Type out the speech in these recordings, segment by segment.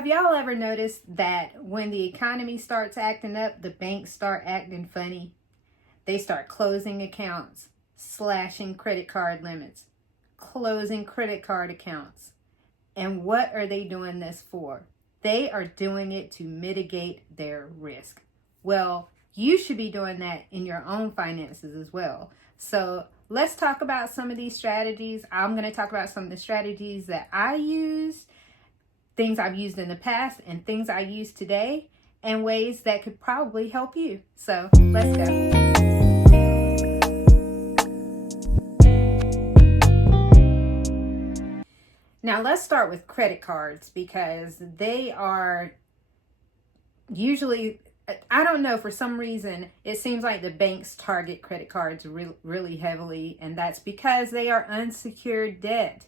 have y'all ever noticed that when the economy starts acting up, the banks start acting funny? They start closing accounts, slashing credit card limits, closing credit card accounts. And what are they doing this for? They are doing it to mitigate their risk. Well, you should be doing that in your own finances as well. So let's talk about some of these strategies. I'm going to talk about some of the strategies that I used, things I've used in the past, and things I use today, and ways that could probably help you. So let's go. Now let's start with credit cards, because they are usually, I don't know, for some reason, it seems like the banks target credit cards really heavily, and that's because they are unsecured debt.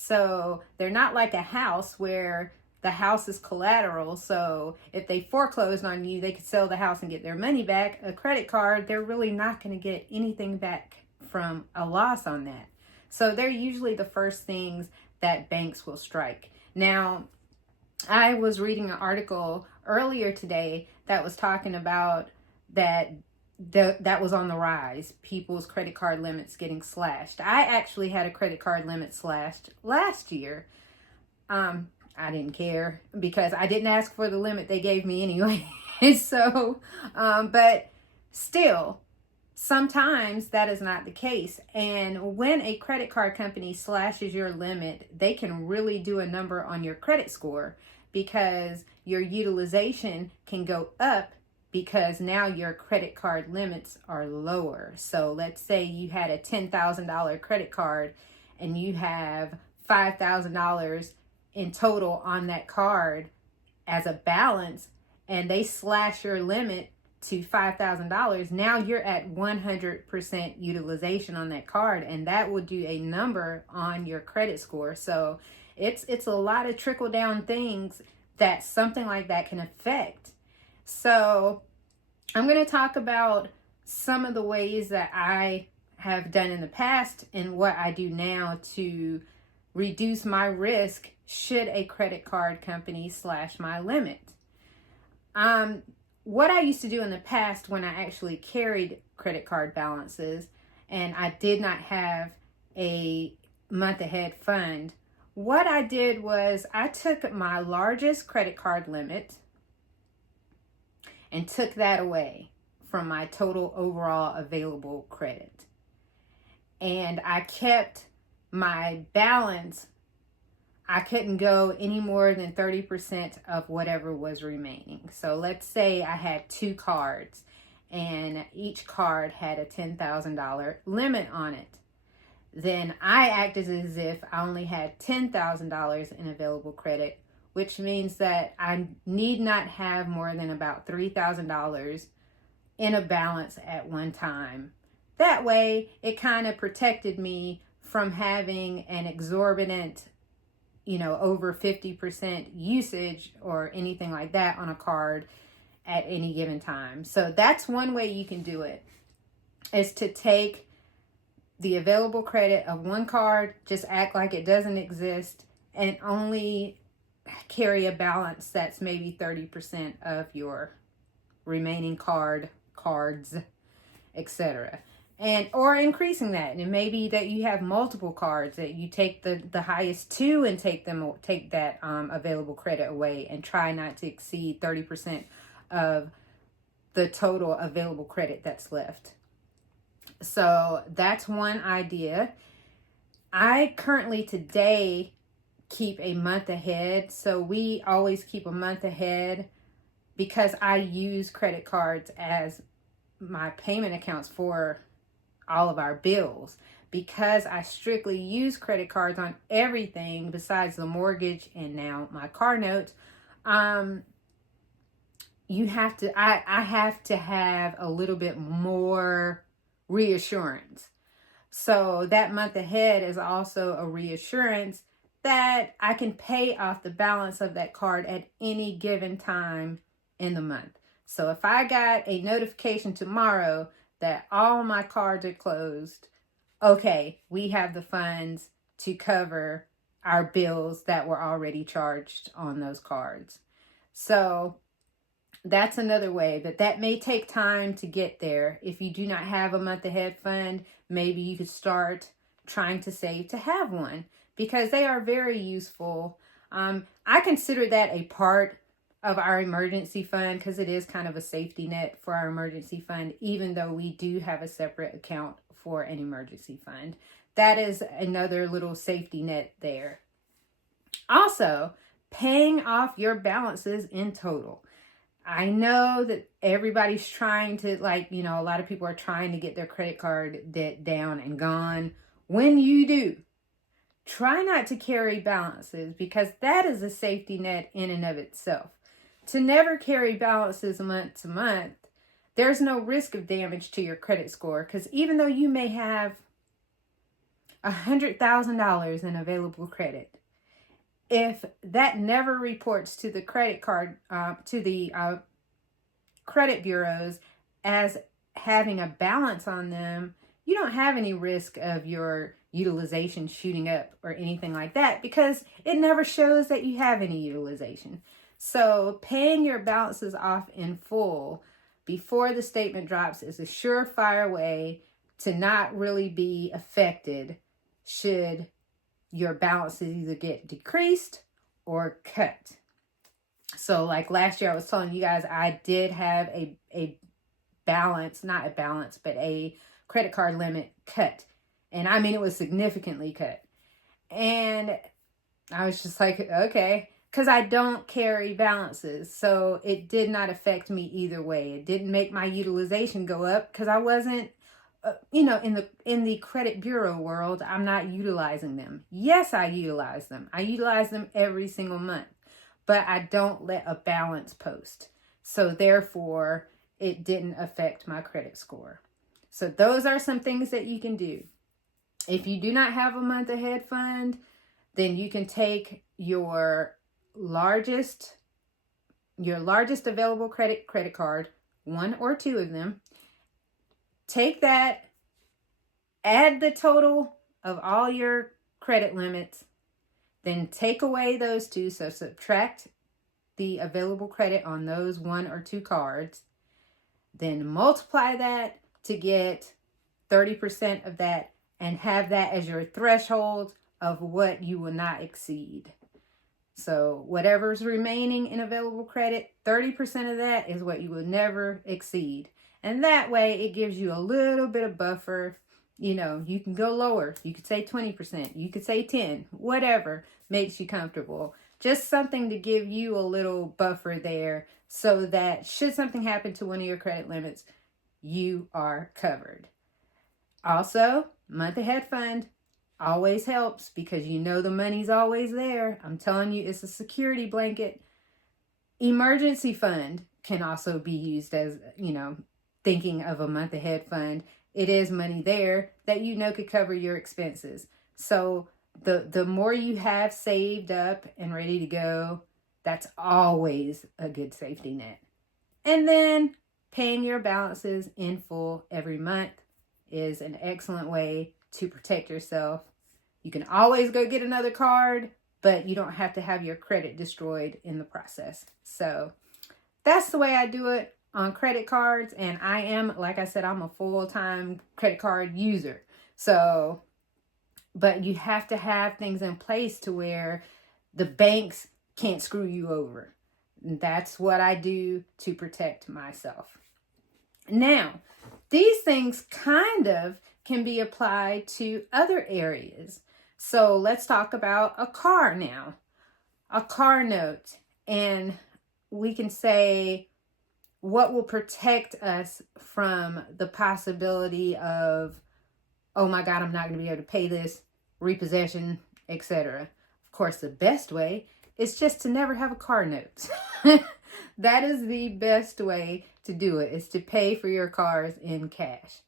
So they're not like a house where the house is collateral. So if they foreclosed on you, they could sell the house and get their money back. A credit card, they're really not going to get anything back from a loss on that. So they're usually the first things that banks will strike. Now, I was reading an article earlier today that was talking about that was on the rise, people's credit card limits getting slashed. I actually had a credit card limit slashed last year. I didn't care because I didn't ask for the limit. They gave me anyway. So, but still, sometimes that is not the case. And when a credit card company slashes your limit, they can really do a number on your credit score, because your utilization can go up because now your credit card limits are lower. So let's say you had a $10,000 credit card and you have $5,000 in total on that card as a balance, and they slash your limit to $5,000. Now you're at 100% utilization on that card, and that will do a number on your credit score. So it's a lot of trickle down things that something like that can affect. So I'm going to talk about some of the ways that I have done in the past and what I do now to reduce my risk should a credit card company slash my limit. What I used to do in the past when I actually carried credit card balances and I did not have a month ahead fund, what I did was I took my largest credit card limit and took that away from my total overall available credit. And I kept my balance. I couldn't go any more than 30% of whatever was remaining. So let's say I had 2 cards and each card had a $10,000 limit on it. Then I acted as if I only had $10,000 in available credit, which means that I need not have more than about $3,000 in a balance at one time. That way, it kind of protected me from having an exorbitant, over 50% usage or anything like that on a card at any given time. So that's one way you can do it, is to take the available credit of one card, just act like it doesn't exist, and only carry a balance that's maybe 30% of your remaining cards, etc. And or increasing that, and maybe that you have multiple cards, that you take the highest 2 and take that available credit away, and try not to exceed 30% of the total available credit that's left. So that's one idea. I currently today keep a month ahead. So we always keep a month ahead because I use credit cards as my payment accounts for all of our bills. Because I strictly use credit cards on everything besides the mortgage and now my car notes, I have to have a little bit more reassurance. So that month ahead is also a reassurance that I can pay off the balance of that card at any given time in the month. So if I got a notification tomorrow that all my cards are closed, okay, we have the funds to cover our bills that were already charged on those cards. So that's another way, but that may take time to get there. If you do not have a month ahead fund, maybe you could start trying to save to have one, because they are very useful. I consider that a part of our emergency fund, because it is kind of a safety net for our emergency fund, even though we do have a separate account for an emergency fund. That is another little safety net there. Also, paying off your balances in total. I know that everybody's trying to, a lot of people are trying to get their credit card debt down and gone. When you do, try not to carry balances, because that is a safety net in and of itself. To never carry balances month to month, there's no risk of damage to your credit score, because even though you may have $100,000 in available credit, if that never reports to the credit card, to the credit bureaus as having a balance on them, you don't have any risk of your utilization shooting up or anything like that, because it never shows that you have any utilization. So paying your balances off in full before the statement drops is a surefire way to not really be affected should your balances either get decreased or cut. So like last year, I was telling you guys, I did have a balance, not a balance, but a credit card limit cut. And I mean, it was significantly cut. And I was just like, okay, because I don't carry balances. So it did not affect me either way. It didn't make my utilization go up, because I wasn't, in the credit bureau world, I'm not utilizing them. Yes, I utilize them. I utilize them every single month, but I don't let a balance post. So therefore, it didn't affect my credit score. So those are some things that you can do. If you do not have a month ahead fund, then you can take your largest available credit card, one or two of them. Take that, add the total of all your credit limits, then take away those two. So subtract the available credit on those one or two cards, then multiply that to get 30% of that, and have that as your threshold of what you will not exceed. So whatever's remaining in available credit, 30% of that is what you will never exceed. And that way it gives you a little bit of buffer. You can go lower. You could say 20%. You could say 10, whatever makes you comfortable. Just something to give you a little buffer there, so that should something happen to one of your credit limits, you are covered. Also, month ahead fund always helps, because the money's always there. I'm telling you, it's a security blanket. Emergency fund can also be used as, thinking of a month ahead fund. It is money there that could cover your expenses. So the more you have saved up and ready to go, that's always a good safety net. And then paying your balances in full every month is an excellent way to protect yourself. You can always go get another card, but you don't have to have your credit destroyed in the process. So that's the way I do it on credit cards. And I am, like I said, I'm a full-time credit card user. So, but you have to have things in place to where the banks can't screw you over. And that's what I do to protect myself. Now, these things kind of can be applied to other areas. So let's talk about a car now. A car note. And we can say, what will protect us from the possibility of, oh my God, I'm not going to be able to pay this, repossession, etc. Of course, the best way is just to never have a car note. That is the best way to do it, is to pay for your cars in cash.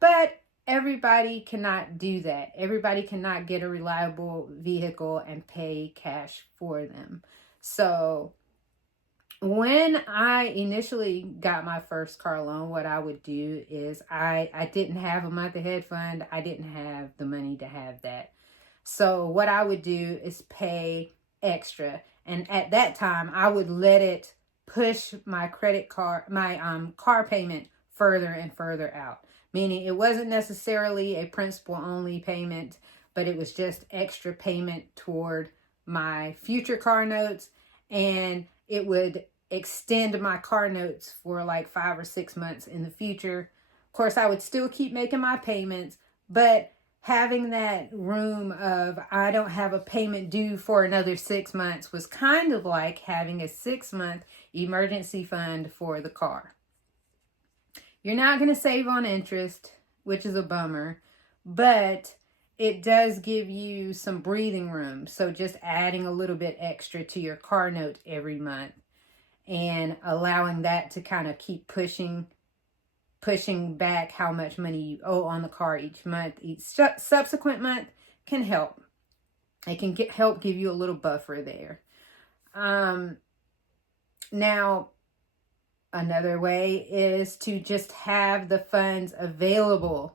But everybody cannot do that. Everybody cannot get a reliable vehicle and pay cash for them. So when I initially got my first car loan, what I would do is I didn't have a month ahead fund. I didn't have the money to have that. So what I would do is pay extra. And at that time, I would let it push my car payment further and further out. Meaning it wasn't necessarily a principal only payment, but it was just extra payment toward my future car notes. And it would extend my car notes for like 5 or 6 months in the future. Of course, I would still keep making my payments, but having that room of I don't have a payment due for another 6 months was kind of like having a 6-month emergency fund for the car. You're not going to save on interest, which is a bummer, but it does give you some breathing room. So just adding a little bit extra to your car note every month and allowing that to kind of keep pushing back how much money you owe on the car each month, each subsequent month can help. It can help give you a little buffer there. Now, another way is to just have the funds available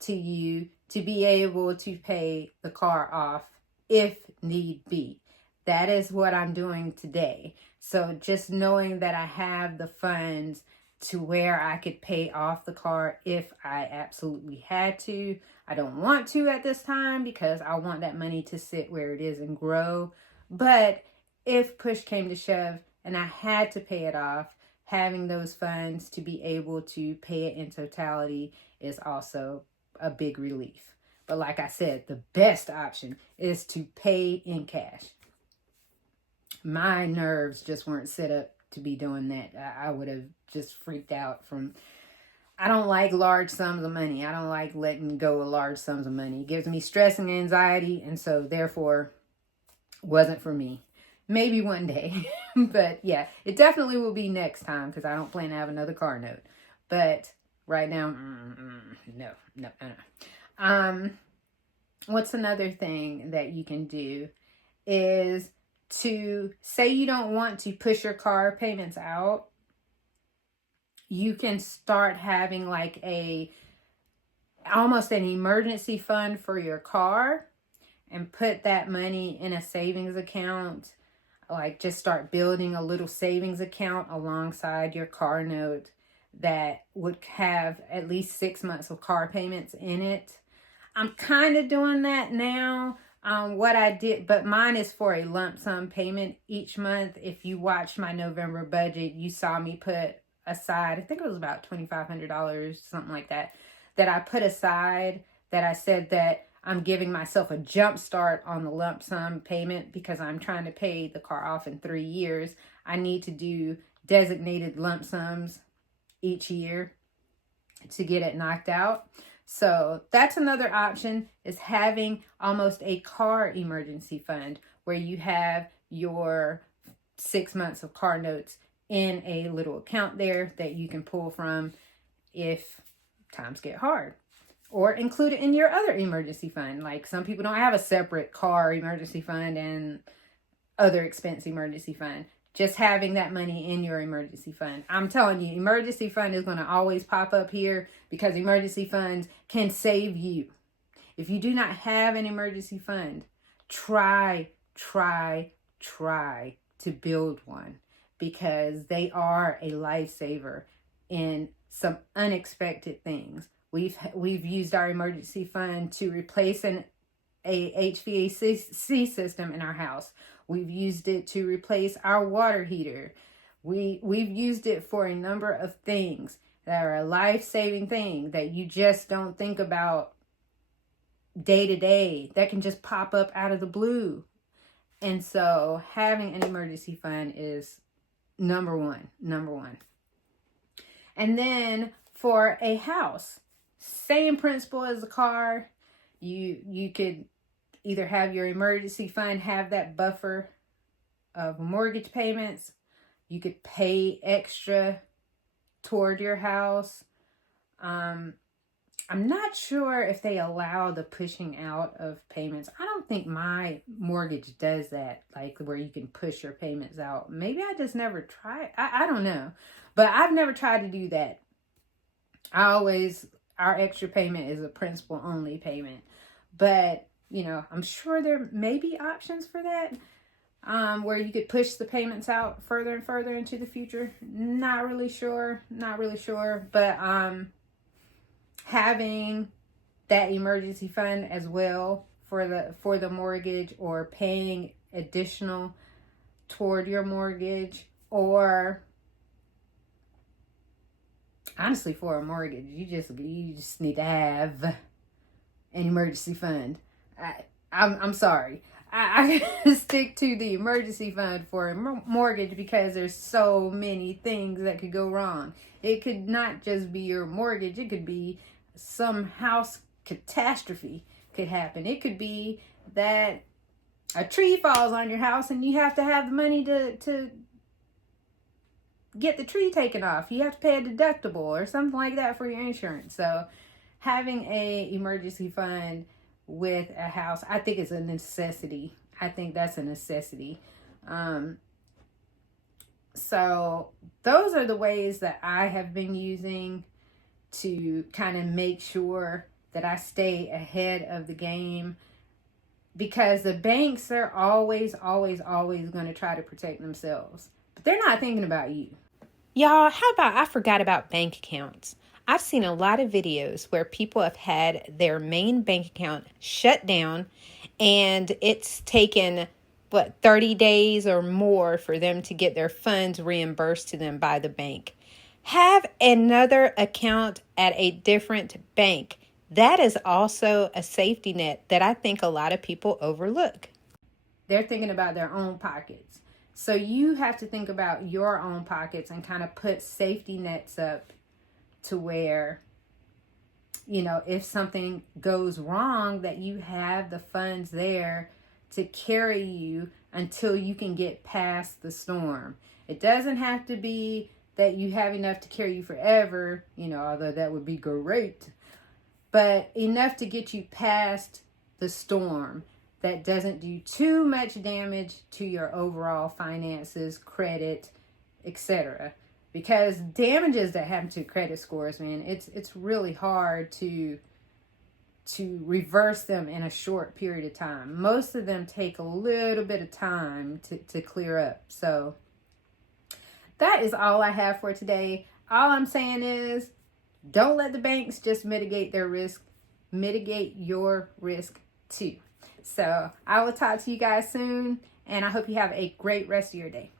to you to be able to pay the car off if need be. That is what I'm doing today. So just knowing that I have the funds to where I could pay off the car if I absolutely had to. I don't want to at this time because I want that money to sit where it is and grow. But if push came to shove and I had to pay it off, having those funds to be able to pay it in totality is also a big relief. But like I said, the best option is to pay in cash. My nerves just weren't set up to be doing that. I would have just freaked out from, I don't like large sums of money. I don't like letting go of large sums of money. It gives me stress and anxiety, and so therefore wasn't for me. Maybe one day. But yeah, it definitely will be next time because I don't plan to have another car note. But right now, no. What's another thing that you can do is to say you don't want to push your car payments out. You can start having like almost an emergency fund for your car and put that money in a savings account. Like just start building a little savings account alongside your car note that would have at least 6 months of car payments in it. I'm kind of doing that now. What I did, but mine is for a lump sum payment each month. If you watched my November budget, you saw me put aside, I think it was about $2,500, something like that I put aside, that I said that I'm giving myself a jump start on the lump sum payment because I'm trying to pay the car off in 3 years. I need to do designated lump sums each year to get it knocked out. So that's another option, is having almost a car emergency fund where you have your 6 months of car notes in a little account there that you can pull from if times get hard. Or include it in your other emergency fund. Like some people don't have a separate car emergency fund and other expense emergency fund. Just having that money in your emergency fund. I'm telling you, emergency fund is going to always pop up here because emergency funds can save you. If you do not have an emergency fund, try to build one because they are a lifesaver in some unexpected things. We've used our emergency fund to replace a HVAC system in our house. We've used it to replace our water heater. We've used it for a number of things that are a life-saving thing that you just don't think about day to day, that can just pop up out of the blue. And so having an emergency fund is number one. And then for a house, same principle as a car. You could either have your emergency fund have that buffer of mortgage payments. You could pay extra toward your house. I'm not sure if they allow the pushing out of payments. I don't think my mortgage does that, like where you can push your payments out. Maybe I just never tried. I don't know. But I've never tried to do that. Our extra payment is a principal only payment. But I'm sure there may be options for that, where you could push the payments out further and further into the future. Not really sure. But having that emergency fund as well for the mortgage, or paying additional toward your mortgage, or honestly for a mortgage, you just need to have an emergency fund. I'm sorry. I stick to the emergency fund for a mortgage because there's so many things that could go wrong. It could not just be your mortgage. It could be some house catastrophe could happen. It could be that a tree falls on your house and you have to have the money to get the tree taken off. You have to pay a deductible or something like that for your insurance. So having a emergency fund with a house, I think it's a necessity. I think that's a necessity. So those are the ways that I have been using to kind of make sure that I stay ahead of the game, because the banks are always going to try to protect themselves, but they're not thinking about you. Y'all, how about I forgot about bank accounts? I've seen a lot of videos where people have had their main bank account shut down, and it's taken 30 days or more for them to get their funds reimbursed to them by the bank. Have another account at a different bank. That is also a safety net that I think a lot of people overlook. They're thinking about their own pockets. So you have to think about your own pockets and kind of put safety nets up to where, if something goes wrong, that you have the funds there to carry you until you can get past the storm. It doesn't have to be that you have enough to carry you forever, although that would be great, but enough to get you past the storm that doesn't do too much damage to your overall finances, credit, etc. Because damages that happen to credit scores, man, it's really hard to reverse them in a short period of time. Most of them take a little bit of time to clear up. So that is all I have for today. All I'm saying is, don't let the banks just mitigate their risk. Mitigate your risk too. So I will talk to you guys soon, and I hope you have a great rest of your day.